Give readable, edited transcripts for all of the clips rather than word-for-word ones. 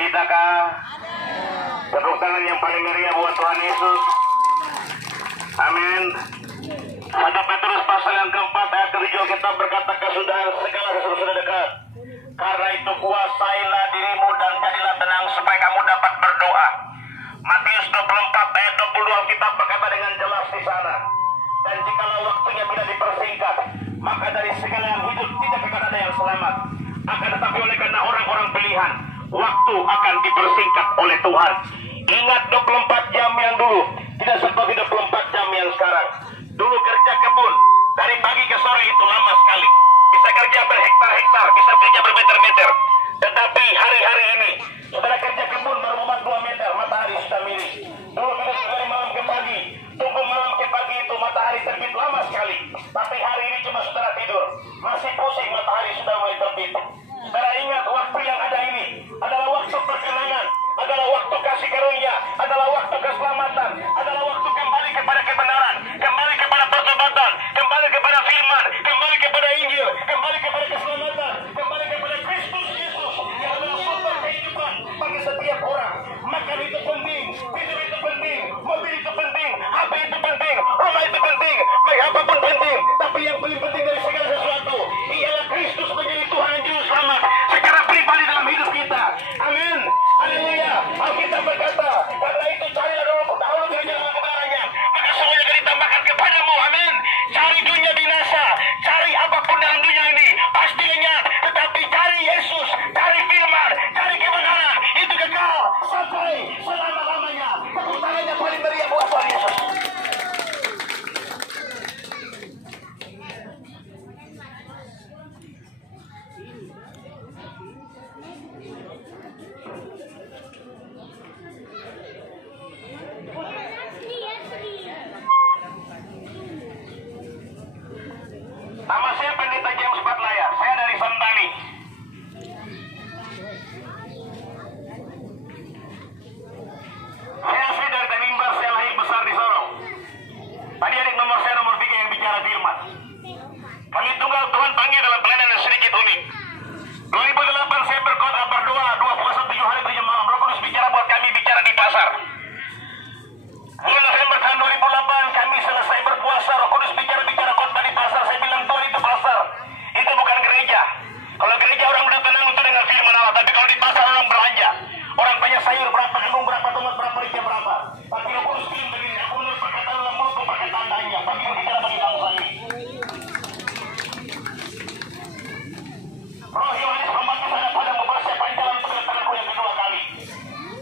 Sukacitakah? Tepuk tangan yang paling meriah buat Tuhan Yesus. Amin. 1 Petrus pasal yang keempat ayat ke-7 kita berkata, kesudahan segala sesuatu sudah dekat. Karena itu kuasailah dirimu dan jadilah tenang supaya kamu dapat berdoa. Matius 24 ayat 22 kita berkata dengan jelas di sana. Dan jikalau waktunya tidak dipersingkat, maka dari segala yang hidup tidak akan ada yang selamat. Akan tetapi oleh karena orang-orang pilihan, waktu akan dipersingkat oleh Tuhan. Ingat 24 jam yang dulu tidak seperti 24 jam yang sekarang. Dulu kerja kebun dari pagi ke sore itu lama sekali. Bisa kerja berhektar-hektar, bisa kerja bermeter-meter. Tetapi hari-hari ini, saudara kerja kebun baru muat 2 meter, matahari sudah miring. Dulu kita dari malam ke pagi, tunggu malam ke pagi itu matahari terbit lama sekali. Tapi hari ini cuma saudara tidur, masih pusing matahari sudah mulai terbit. Saudara ingat, waktu yang ada ini adalah waktu perkenangan, adalah waktu kasih karunia, adalah waktu keselamatan, adalah waktu kembali kepada kebenaran, kembali kepada pertobatan, kembali kepada firman, kembali kepada Injil, kembali kepada keselamatan, kembali kepada Kristus Yesus yang adalah sumber kehidupan bagi setiap orang. Makan itu penting, tidur itu penting, mobil itu penting, HP itu penting, rumah itu penting, baik apapun penting. Tapi yang paling penting dari segala sesuatu ialah Kristus menjadi Tuhan dan Juru Selamat secara pribadi dalam hidup kita. Amin. Haleluya. Alkitab berkata, karena itu carilah dahulu kerajaan Allah kebenarannya, maka semuanya akan ditambahkan kepadamu. Amin. Cari dunia binasa, cari apapun dalam dunia ini pasti lenyap, tetapi cari Yesus, cari firman, cari kebenaran, itu kekal sampai selama-lamanya. Tepuk tangannya paling meriah buat Tuhan Yesus. Nama saya Pendeta James Batlayar, saya dari Sentani. Saya asli dari Tanimbar, saya lahir besar di Sorong. Tadi adik nomor saya nomor 3 yang bicara firman. Kami tunggal Tuhan panggil dalam pelayanan yang sedikit unik. 2008 saya berkhotbah berdoa 2 puasa 7 hari 7 malam. Roh Kudus bicara buat kami, bicara di pasar. Bulan November tahun 2008 kami selesai berpuasa, Roh Kudus bicara khotbah di pasar. Saya bilang, Tuhan itu pasar, itu bukan gereja. Kalau gereja orang udah tenang untuk dengar firman Allah, tapi kalau di pasar orang belanja, orang tanya sayur berapa, kangkung berapa, tomat berapa, rica berapa. Tapi Roh Kudus bilang begini, aku menurut perkataan dalam mulutku perkataan tanya, bagi bicara bagi bangsa ini. Roh Yohanes Pembaptis ada padamu, persiapkan jalan untuk kedatanganku yang kedua kali.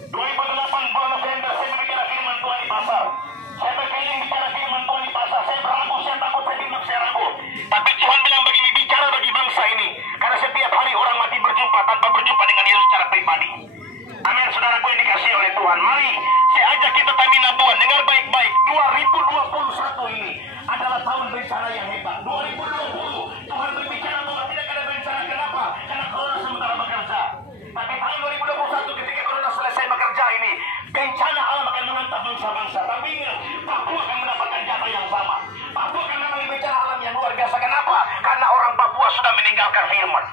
2008 bulan November saya bicara firman Tuhan di pasar. Saya berkeliling bicara firman Tuhan di pasar. Saya beragu, saya takut, saya bimbang, saya ragu. Tapi Tuhan bilang begini, bicara bagi bangsa ini. Karena setiap hari orang mati berjumpa tanpa berjumpa dengan Yesus secara pribadi. Amin, saudaraku yang dikasihi oleh Tuhan. Mari saya ajak kita Tamina Tuhan. Dengar baik-baik. 2021 ini adalah tahun bencana yang hebat. 2020 Tuhan berbicara bahwa tidak ada bencana. Kenapa? Karena corona sementara bekerja. Tapi tahun 2021 ketika corona selesai bekerja ini, bencana alam akan menghantam bangsa-bangsa. Tapi ingat, Papua akan mendapatkan jatuh yang sama. Papua akan mengalami bencana alam yang luar biasa. Kenapa? Karena orang Papua sudah meninggalkan firman.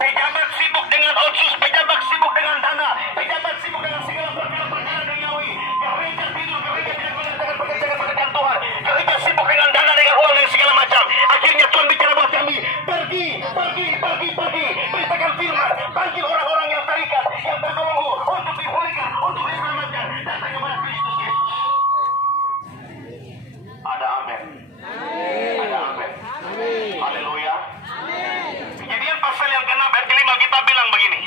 Pejabat sibuk dengan otsus, pejabat sibuk dengan dana, pejabat sibuk dengan segala perkara-perkara duniawi. Gereja tidur, gereja tidak mengerjakan pekerjaan Tuhan. Gereja sibuk dengan dana, dengan uang dan segala macam. Akhirnya Tuhan bicara buat kami, pergi. Beritakan firman, panggil orang-orang yang terikat, yang terbelenggu, untuk dipulihkan, untuk diselamatkan. Datang kepada Kristus Yesus. Ada amin. Ada amin. Haleluya. Kejadian pasal yang ke-6 ayat ke-5 kita bilang begini.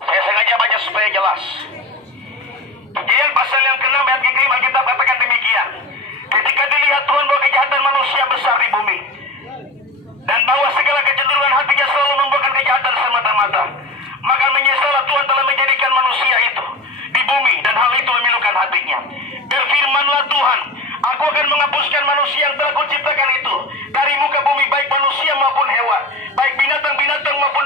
Saya sengaja baca supaya jelas. Kejadian pasal yang ke-6 ayat ke-5 kita katakan demikian. Ketika dilihat Tuhan bahwa kejahatan manusia besar di bumi, dan bahwa segala kecenderungan hatinya selalu membuahkan kejahatan semata-mata, maka menyesallah Tuhan telah menjadikan manusia itu di bumi, dan hal itu memilukan hatinya. Berfirmanlah Tuhan, aku akan menghapuskan manusia yang telah kuciptakan itu dari muka bumi, baik manusia baik binatang-binatang maupun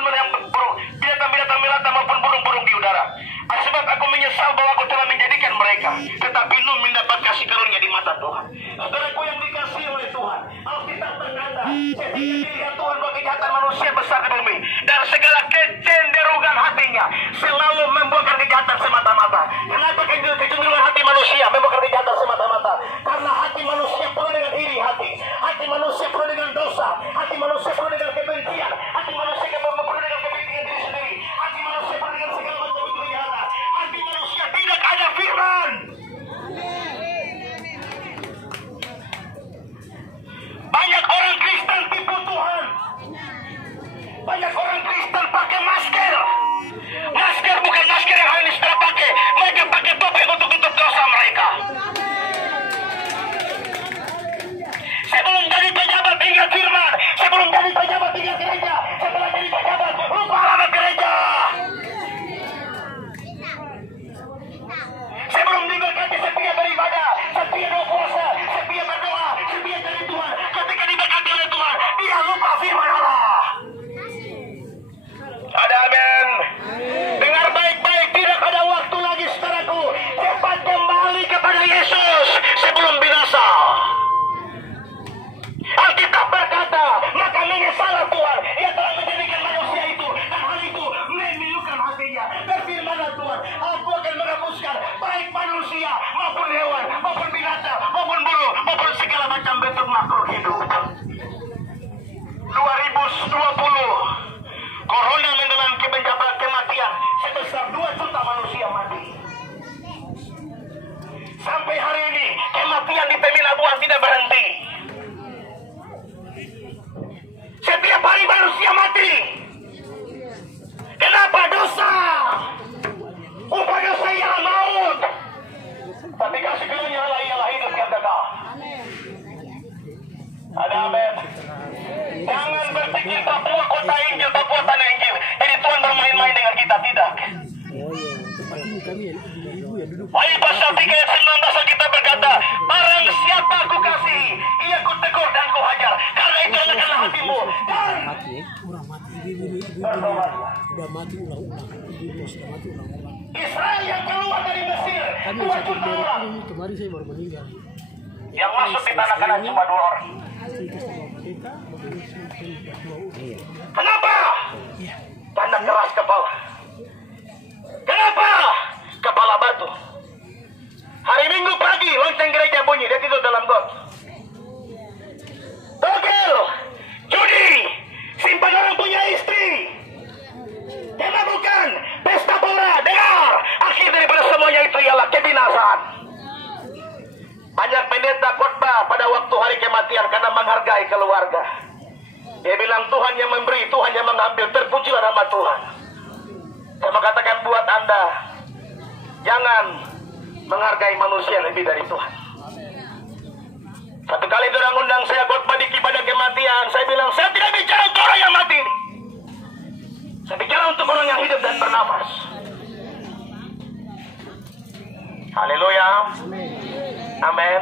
binatang-binatang melata maupun burung-burung di udara. Sebab aku menyesal bahwa aku telah menjadikan mereka, tetapi Nuh mendapat kasih karunia di mata Tuhan. Saudaraku yang dikasihi oleh Tuhan, Alkitab berkata, sehingga dilihat Tuhan bahwa kejahatan manusia besar di bumi, dan segala kecenderungan hatinya selalu membuahkan kejahatan semata-mata. Kenapa kecenderungan hati manusia membuahkan kejahatan semata-mata? Karena hati manusia penuh dengan iri hati manusia penuh dengan dosa, hati manusia penuh dengan kebencian, hati manusia penuh dengan kepentingan diri sendiri, hati manusia penuh dengan segala macam itu kejahatan. Hati manusia tidak ada firman. Banyak orang Kristen tipu Tuhan. Banyak orang Kristen pakai masker. Masker bukan masker yang hari ini sudah pakai. Mereka pakai topeng untuk tutup dosa mereka. Sebelum jadi pejabat ingat firman. Sebelum jadi pejabat ingat gereja. Setelah jadi pejabat lupa alamat gereja. Sebelum diberkati setia beribadah, setia berpuasa, setia berdoa, setia dari Tuhan. Ketika diberkati oleh Tuhan, dia lupa firman Allah. Ada amin. Dengar baik-baik, tidak ada waktu lagi saudaraku. Cepat kembali kepada Yesus sebelum binasa. Alkitab berkata, maka menyesallah Tuhan, ia telah menjadikan manusia itu, dan hal itu memilukan hatinya. Berfirmanlah Tuhan, aku akan menghapuskan baik manusia maupun hewan, maupun binatang, maupun burung, maupun segala macam bentuk makhluk hidup. 2020 Corona menelan kematian sebesar 2 juta manusia mati. Sampai hari ini kematian di Pemilabuan tidak berhenti. Setiap hari manusia mati. Kenapa? Dosa. Upah dosa ialah maut. Tapi kasih karunia Allah ialah hidup yang kekal. Ada amin. Jangan berpikir Papua kota Injil, Papua tanah Injil. Jadi Tuhan bermain-main dengan kita, tidak. Wahyu pasal 3 ayat 19 kita berkata, barang siapa aku kasih, ia ku tegur dan ku hajar. Karena itu adalah hatimu. Dan Israel yang keluar dari Mesir 2 juta orang. Kemarin saya baru meninggal. Yang masuk di tanah Kanaan cuma 2 orang. Kenapa? Karena keras kepala. Kenapa? Kepala batu. Hari Minggu pagi lonceng gereja bunyi, dia tidur dalam got. Togel, judi, simpan orang punya istri. Tema bukan pesta bola. Dengar, akhir daripada semuanya itu ialah kebinasaan. Banyak pendeta khotbah pada waktu hari kematian karena menghargai keluarga. Dia bilang Tuhan yang memberi, Tuhan yang mengambil, terpujilah nama Tuhan. Saya mau katakan buat Anda, jangan menghargai manusia lebih dari Tuhan. Satu kali orang undang saya khotbah di ibadah kematian, saya bilang saya tidak bicara untuk orang yang mati. Saya bicara untuk orang yang hidup dan bernafas. Haleluya. Amin.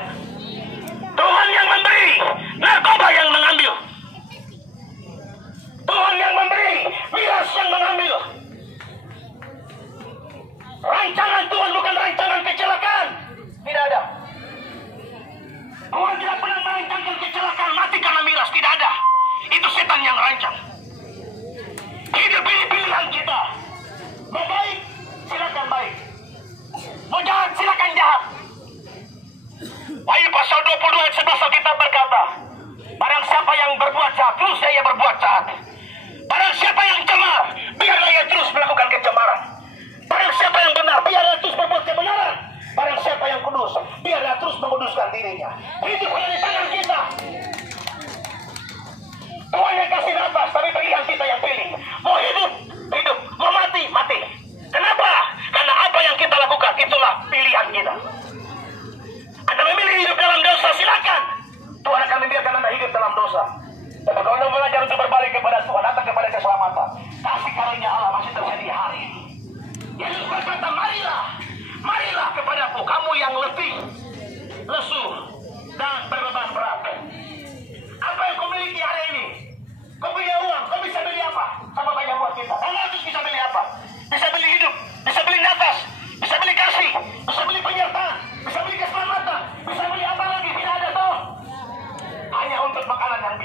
Tuhan yang memberi, narkoba yang mengambil. Tuhan yang memberi, miras yang mengambil. Rancangan Tuhan bukan rancangan kecelakaan. Tidak ada. Tuhan tidak pernah merancangkan kecelakaan mati karena miras. Tidak ada. Itu setan yang rancang. Hidup ini pilihan kita. Mau baik, silakan baik. Mau jahat, silakan jahat. Wahyu pasal 22 ayat 11 kita berkata, barang siapa yang berbuat jahat, terus ia berbuat jahat. Barang siapa yang cemar, biarlah ia terus melakukan kecemaran. Barang siapa yang benar, biarlah terus berbuat kebenaran. Barang siapa yang kudus, biarlah terus menguduskan dirinya. Hidup ada di tangan kita. Tuhan yang kasih nafas, tapi pilihan kita yang pilih. Mau hidup, hidup. Mau mati, mati. Kenapa? Karena apa yang kita lakukan, itulah pilihan kita. Anda memilih hidup dalam dosa, silakan. Tuhan akan membiarkan Anda hidup dalam dosa. Tapi kalau Anda belajar untuk berbalik kepada Tuhan, datang kepada keselamatan, kasih karunia Allah masih terjadi hari ini. Yesus berkata, marilah, marilah kepadaku, kamu yang letih, lesu, dan berbeban berat. Apa yang kau miliki hari ini? Kau punya uang, kau bisa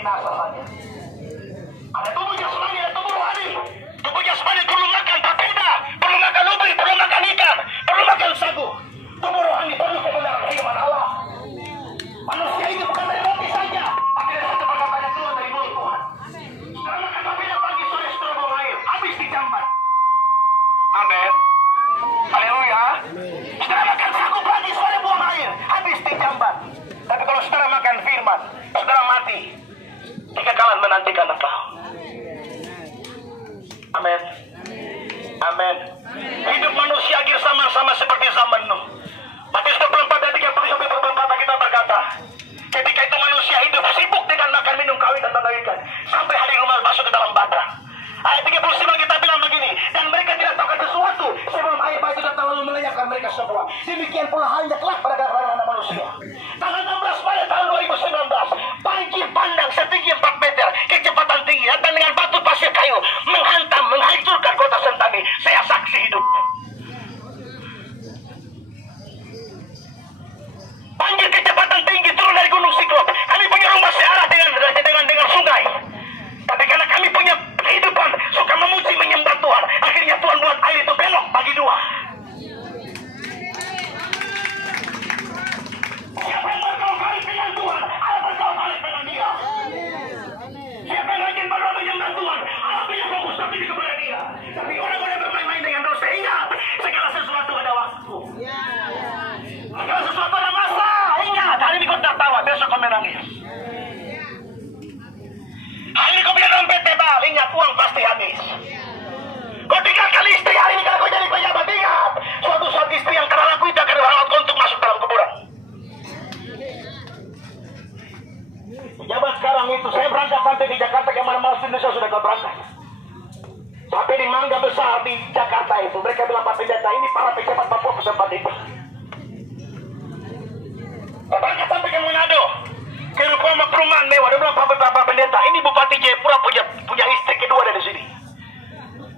binasa saja. Ada tubuh jasmani, ada tubuh rohani. Tubuh jasmani perlu makan papeda, perlu makan ubi, perlu makan ikan, perlu makan sagu. Tubuh rohani perlu kebenaran firman Allah. Manusia ini bukan dari roti saja, tapi dari satu perkataan yang keluar dari mulut Tuhan. Setelah makan papeda pagi, sore, setelah buang air, habis dicambat. Amin. Haleluya. Setelah makan sagu pagi, sore, buang air, habis dicambat. Tapi kalau setelah makan firman, saudara mati, kekekalan menantikan engkau. Amin. Amin. Hidup manusia akhir sama seperti zaman Nuh. Matius 24 dan 30-34 kita berkata, ketika itu manusia hidup sibuk dengan makan, minum, kawin, dan melahirkan, sampai hari rumah masuk ke dalam bata. Ayat 39 kita bilang begini, dan mereka tidak tahu sesuatu sebelum air bah itu datang lalu melenyapkan mereka semua. Demikian pula halnya kelak pada anak manusia. Tanggal 16 Maret tahun 2019, banjir bandang setinggi 4 meter, kecepatan tinggi, datang dengan batu pasir kayu, menghantam, menghancurkan kota Sentani. Saya saksi hidup. Banjir kecepatan tinggi turun dari gunung Siklop. Kami punya rumah searah dengan sungai. Tapi karena kami punya kehidupan suka memuji menyembah Tuhan, akhirnya Tuhan buat air itu belok bagi dua. Siapa yang berkali-kali dengan Tuhan, Allah berkali-kali dengan dia. Siapa yang rajin berdoa menyembah Tuhan, Allah punya fokus tapi kepada dia. Tapi orang-orang bermain-main dengan dosa, ingat segala sesuatu ada waktu. Segala sesuatu ada masa. Ingat, hari ini kau tertawa, besok kau menangis. Hari ini kau punya dompet tebal, ingat uang pasti habis. Kau 3 kali istri, hari ini kalau kau jadi pejabat, ingat suatu saat istri yang karena laku itu akan merawat kau untuk masuk dalam kuburan. Pejabat sekarang itu, saya berangkat nanti di Jakarta, kemana-mana Indonesia sudah kau berangkat. Sampai di Mangga Besar di Jakarta itu, mereka bilang Pak Pendeta, ini para pejabat Papua ke tempat itu. Berangkat sampai ke Manado, ke rumah perumahan mewah. Dia bilang Pak Pendeta, ini Bupati Jayapura punya istri kedua dari sini.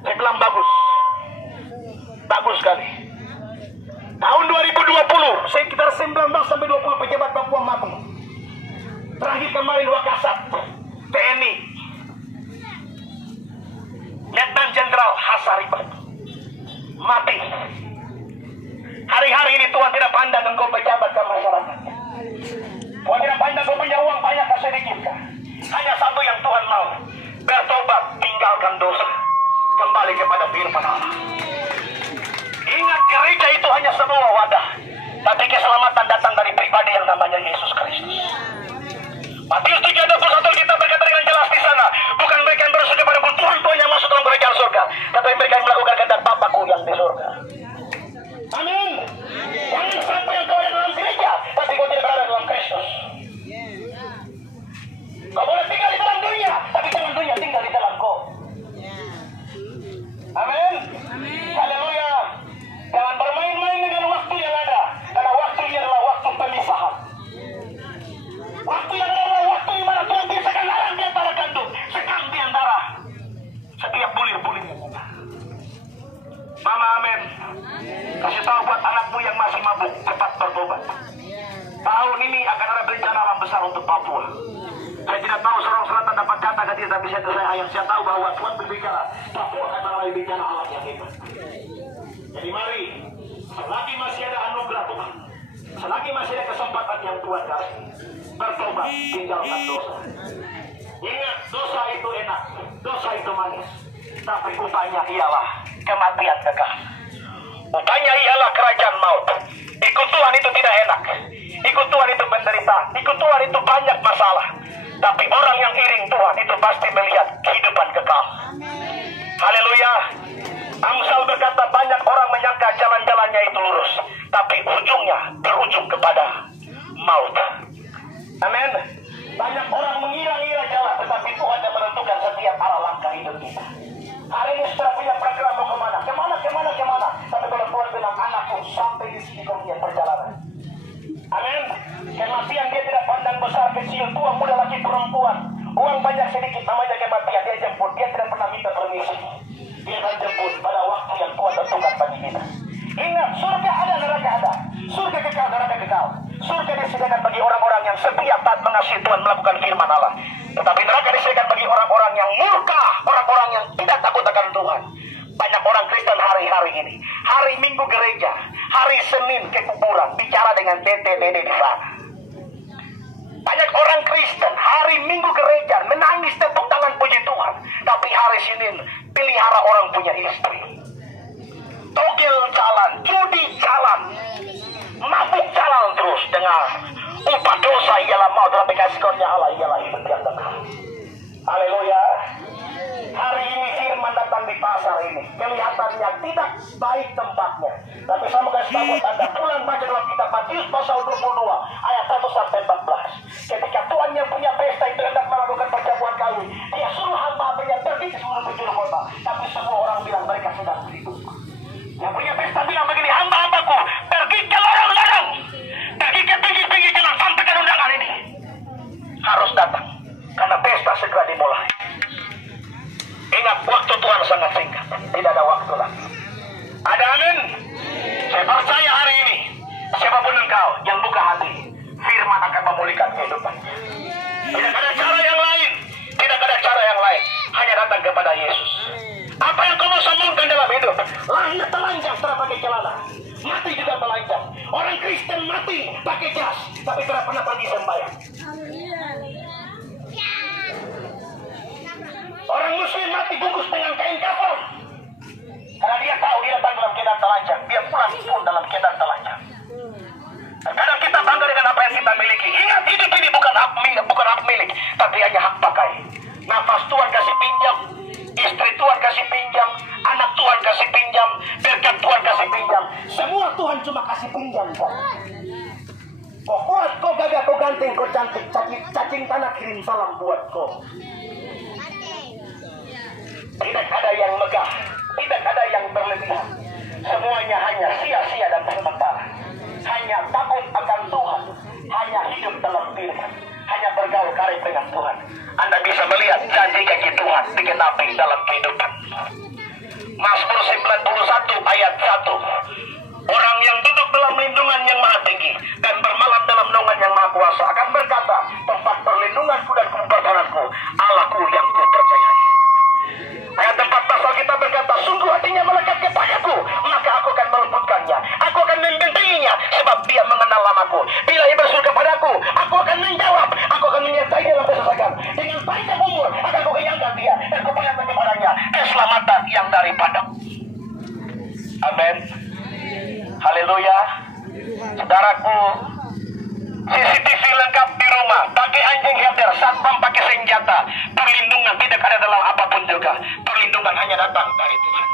Saya bilang bagus, bagus sekali. Tahun 2020, sekitar 19 sampai 20 pejabat Papua mati. Terakhir kemarin Wakasat, TNI, Letnan Jenderal Hasaribat mati. Hari-hari ini Tuhan tidak pandang engkau pejabat ke masyarakat. Tuhan tidak pandang engkau punya uang banyak atau sedikit. Hanya satu yang Tuhan mau, bertobat, tinggalkan dosa, kembali kepada firman Allah. Ingat, gereja itu hanya sebuah wadah, tapi keselamatan datang dari pribadi yang namanya Yesus Kristus. Matius 3:21 kita berkata dengan jelas di sana, bukan mereka yang berseru kepada Tuhan yang masuk dalam kerajaan surga, tapi mereka yang melakukan kehendak Bapakku yang di surga. Amin. Jangan sampai engkau ada dalam gereja, tapi kau tidak berada dalam Kristus. Kau boleh tinggal di dalam dunia, tapi jangan dunia tinggal di dalam kau. Amin. Haleluya. Jangan bermain-main dengan waktu yang ada, karena waktu ini adalah waktu pemisahan. Waktu yang adalah waktu di mana Tuhan bisakan larang di antara gandum, sekam di antara setiap bulir-bulir yang ada. Mama, amin. Kasih tahu buat anakmu yang masih mabuk, cepat bertobat. Tahun ini akan ada bencana alam besar untuk Papua. Saya tidak tahu Sorong Selatan dapat kata ke dia, tapi saya tahu bahwa Tuhan berbicara, Papua akan mengalami bencana alam yang hebat. Jadi mari, selagi masih ada anugerah Tuhan, selagi masih ada kesempatan yang Tuhan kasih, bertobat, tinggalkan dosa. Ingat, dosa itu enak, dosa itu manis, tapi upahnya ialah kematian kekal. Upahnya ialah kerajaan maut. Ikut Tuhan itu tidak enak, ikut Tuhan itu penderitaan, ikut Tuhan itu banyak masalah. Tapi orang yang iring Tuhan itu pasti melihat kehidupan kekal. Haleluya. Amsal berkata, banyak orang menyangka jalan-jalannya itu lurus, tapi ujungnya berujung kepada maut. Amin. Banyak orang mengira-ngira jalan, tetapi Tuhan yang menentukan setiap arah langkah hidup kita. Hari ini sudah punya program mau kemana? Kemana? Tapi kalau Tuhan bilang, anakku, sampai di sini kau punya perjalanan. Amin. Kematian dia tidak pandang besar kecil, tua muda laki perempuan, uang banyak sedikit, namanya kematian. Dia jemput, dia tidak pernah minta permisi. Dia akan jemput pada waktu yang Tuhan tentukan bagi kita. Ingat, surga ada, neraka ada. Surga kekal, neraka kekal. Surga disediakan bagi orang-orang yang setiap taat mengasihi Tuhan, melakukan firman Allah. Tetapi neraka disediakan bagi orang-orang yang murka, orang-orang yang tidak takut akan Tuhan. Banyak orang Kristen hari-hari ini, hari Minggu gereja, hari Senin ke kuburan, bicara dengan tete dede di sana. Banyak orang Kristen hari Minggu gereja menangis tepuk tangan puji Tuhan, tapi hari Senin pelihara orang punya istri. Togel jalan, judi jalan, mabuk jalan terus dengan upah dosa ialah maut, tetapi kasih karunia Allah ialah hidup yang kekal. Haleluya. Hari ini firman datang di pasar ini, kelihatannya tidak baik tempatnya. Tapi saya mau kasih tahu buat Anda, pulang baca dalam kitab Matius pasal 22 ayat 1 sampai 14. Ketika Tuhan yang punya pesta itu hendak melakukan perjamuan kawin, dia suruh hamba-hambanya pergi ke seluruh penjuru kota. Tapi semua orang bilang mereka sedang sibuk. Yang punya pesta bilang begini, hamba-hambaku, pergi ke lorong-lorong, pergi ke pinggir-pinggir jalan, sampaikan undangan ini. Harus datang, karena pesta segera dimulai. Ingat, waktu Tuhan sangat singkat, tidak ada waktu lagi. Ada amin? Saya percaya hari ini, siapapun engkau yang buka hati, firman akan memulihkan kehidupannya. Tidak ada cara yang lain, tidak ada cara yang lain, hanya datang kepada Yesus. Apa yang kamu sombongkan dalam hidup? Lahir telanjang setelah pakai celana, mati juga telanjang. Orang Kristen mati pakai jas, tapi tidak pernah pergi sembahyang. Orang Muslim mati bungkus dengan kain kafan, karena dia tahu dia datang dalam keadaan telanjang, dia pulang pun dalam keadaan telanjang. Kadang kita bangga dengan apa yang kita miliki. Ingat, hidup ini bukan hak milik, tapi hanya hak pakai. Nafas Tuhan kasih pinjam, istri Tuhan kasih pinjam, anak Tuhan kasih pinjam, berkat Tuhan kasih pinjam. Semua Tuhan cuma kasih pinjam. Kau kuat, kau gagah, kau ganteng, kau cantik, cacing tanah kirim salam buat kau. Tidak ada yang megah, tidak ada yang berlebihan. Semuanya hanya sia-sia dan sementara. Hanya takut akan Tuhan, hanya hidup dalam pilihan, hanya bergaul karib dengan Tuhan. Anda bisa melihat janji kaki Tuhan digenapi dalam kehidupan. Mazmur 91 ayat 1. Orang yang duduk dalam lindungan yang maha tinggi dan bermalam dalam naungan yang maha kuasa akan berkata, tempat perlindunganku dan pertahananku, Allahku yang kupercayai. Ayat 14 kita berkata, sungguh hatinya melekat kepadaku, maka aku akan meluputkannya, aku akan membentenginya, sebab dia mengenal namaku. Bila ia berseru kepadaku, aku akan menjawab, aku akan menyertai dalam kesesakan. Dengan panjang umur akan kukenyangkan dia, dan kuperlihatkan kepadanya keselamatan yang daripada. Amin. Haleluya. Saudaraku, CCTV lengkap di rumah, pakai anjing herder, satpam pakai senjata, perlindungan tidak ada dalam apapun juga. Perlindungan hanya datang dari Tuhan.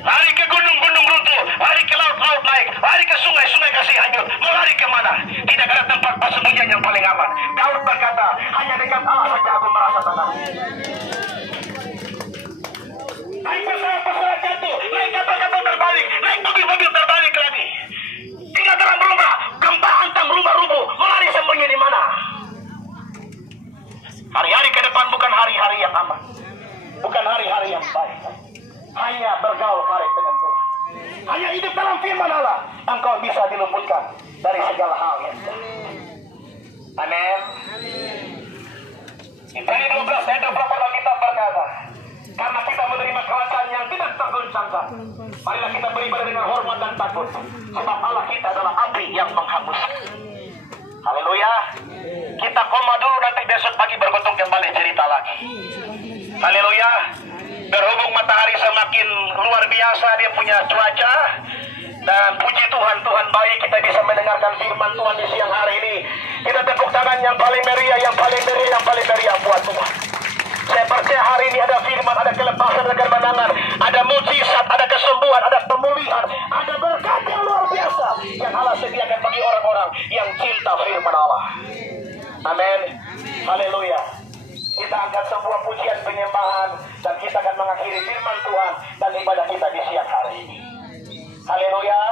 Lari ke gunung-gunung runtuh, lari ke laut-laut naik, lari ke sungai-sungai kasih hanyut. Mau lari kemana? Tidak ada tempat persembunyian yang paling aman. Daud berkata, hanya dekat Allah saja aku merasa tenang. Naik pesawat jatuh, naik kapal-kapal terbalik, naik mobil-mobil terbalik lagi. Tinggal dalam rumah, gempa hantam rumah rubuh, mau lari sembunyi di mana? Hari-hari ke depan bukan hari-hari yang aman, bukan hari-hari yang baik. Hanya bergaul karib dengan Tuhan, hanya hidup dalam firman Allah, engkau bisa diluputkan dari segala hal yang jahat. Amin. Ibrani 12 ayat 24 kita berkata, karena kita menerima kerajaan yang tidak tergoncangkan, marilah kita beribadah dengan hormat dan takut, sebab Allah kita adalah api yang menghanguskan. Haleluya. Kita koma dulu, nanti besok pagi bergotong kembali cerita lagi. Haleluya. Berhubung matahari semakin luar biasa dia punya cuaca, dan puji Tuhan, Tuhan baik, kita bisa mendengarkan firman Tuhan di siang hari ini. Kita tepuk tangan yang paling meriah, yang paling meriah, yang paling meriah buat Tuhan. Saya percaya hari ini ada firman, ada kelepasan, ada kemenangan, ada mujizat, ada kesembuhan, ada pemulihan, ada berkat yang luar biasa yang Allah sediakan bagi orang-orang yang cinta firman Allah. Amin. Haleluya. Kita angkat sebuah pujian penyembahan dan kita akan mengakhiri firman Tuhan dan ibadah kita di siang hari ini. Haleluya.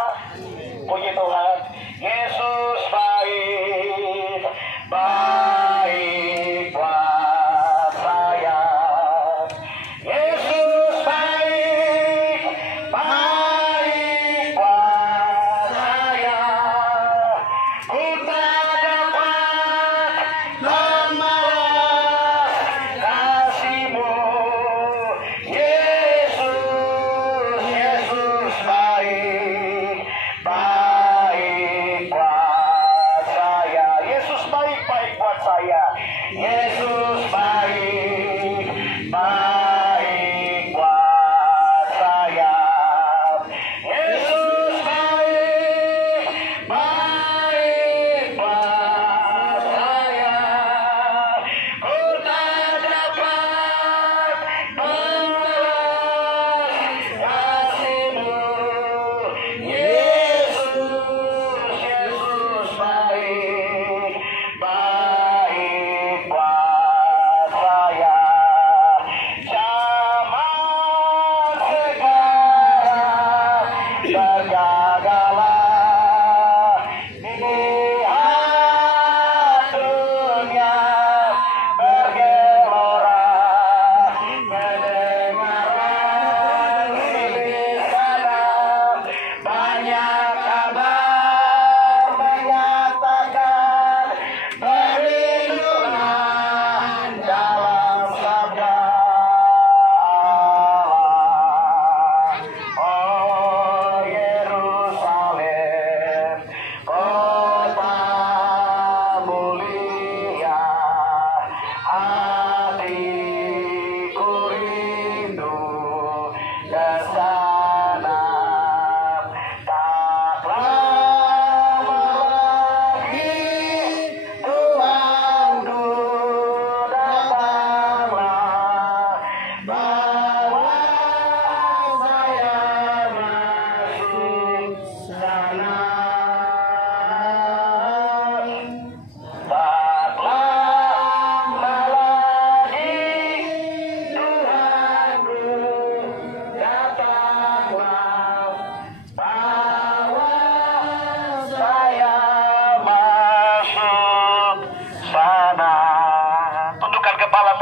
Puji Tuhan. Yesus baik, baik buat saya. Yesus baik, baik buat saya. Ku tak dapat lama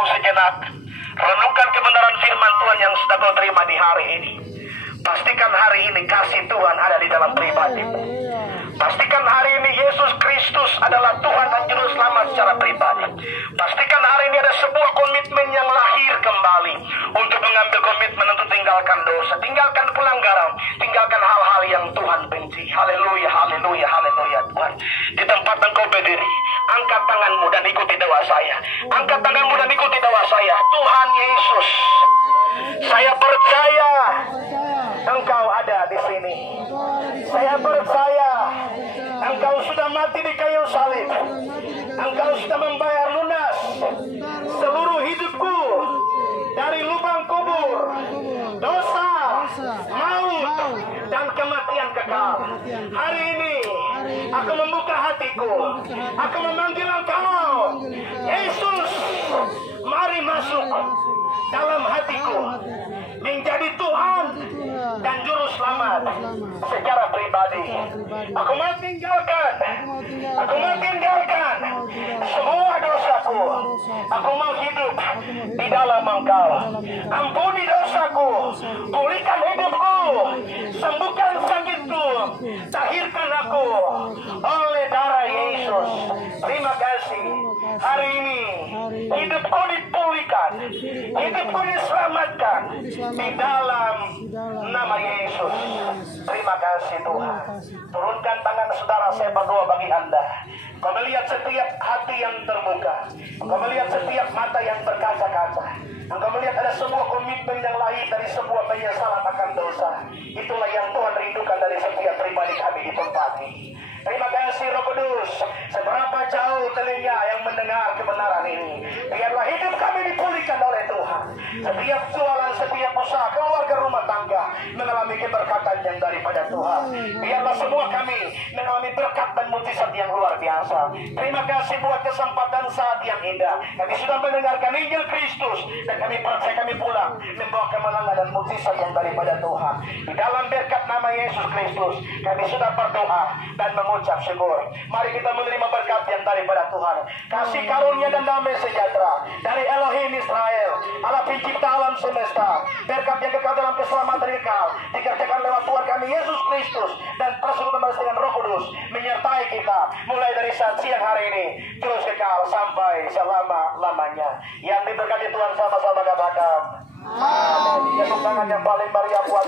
kamu sejenak. Renungkan kebenaran firman Tuhan yang sudah kau terima di hari ini. Pastikan hari ini kasih Tuhan ada di dalam pribadimu. Pastikan hari ini Yesus Kristus adalah Tuhan dan Juru Selamat secara pribadi. Pastikan hari ini ada sebuah komitmen yang lahir kembali untuk mengambil komitmen untuk tinggalkan dosa, tinggalkan pelanggaran, tinggalkan hal-hal yang Tuhan benci. Haleluya, haleluya, haleluya Tuhan. Di tempat engkau berdiri, angkat tanganmu dan ikuti doa saya. Angkat tanganmu dan ikuti doa saya. Tuhan Yesus, saya percaya Engkau ada di sini. Saya percaya Engkau sudah mati di kayu salib. Engkau sudah membayar lunas seluruh hidupku dari lubang kubur, dosa, maut, dan kematian kekal. Hari ini aku membuka hatiku. Aku memanggil Engkau, Yesus, mari masuk dalam hatiku, menjadi Tuhan dan Juru Selamat secara pribadi. Aku mau tinggalkan semua dosaku. Aku mau hidup di dalam Engkau. Ampuni dosaku, pulihkan hidupku, sembuhkan sakitku, tahirkan aku oleh darah Yesus. Terima kasih. Hari ini hidupku dipulihkan, hidupku diselamatkan di dalam nama Yesus. Terima kasih Tuhan. Turunkan tangan saudara, saya berdoa bagi Anda. Kau melihat setiap hati yang terbuka, kau melihat setiap mata yang berkaca-kaca. Engkau melihat ada sebuah komitmen yang lahir dari sebuah penyesalan akan dosa. Itulah yang Tuhan rindukan dari setiap pribadi kami di tempat ini. Terima kasih Roh Kudus. Seberapa jauh telinga yang mendengar kebenaran ini, biarlah hidup kami dipulihkan oleh Tuhan. Setiap jualan, setiap usaha, keluarga, rumah tangga mengalami keberkatan yang daripada Tuhan. Biarlah semua kami mengalami berkat dan mujizat yang luar biasa. Terima kasih buat kesempatan saat yang indah. Kami sudah mendengarkan Injil Kristus dan kami percaya kami pulang membawa kemenangan dan mujizat yang daripada Tuhan. Di dalam berkat nama Yesus Kristus kami sudah berdoa dan mengucap syukur. Mari kita menerima berkat yang daripada Tuhan. Kasih karunia dan damai sejahtera dari Elohim Israel, Allah pencipta alam semesta. Berkat yang kekal dalam keselamatan kekal dikerjakan lewat Tuhan kami Yesus Kristus dan persekutuan dengan Roh Kudus menyertai kita mulai dari saat siang hari ini terus kekal sampai selama-lamanya. Yang diberkati Tuhan sama-sama katakan amin. Tangan yang paling meriah buat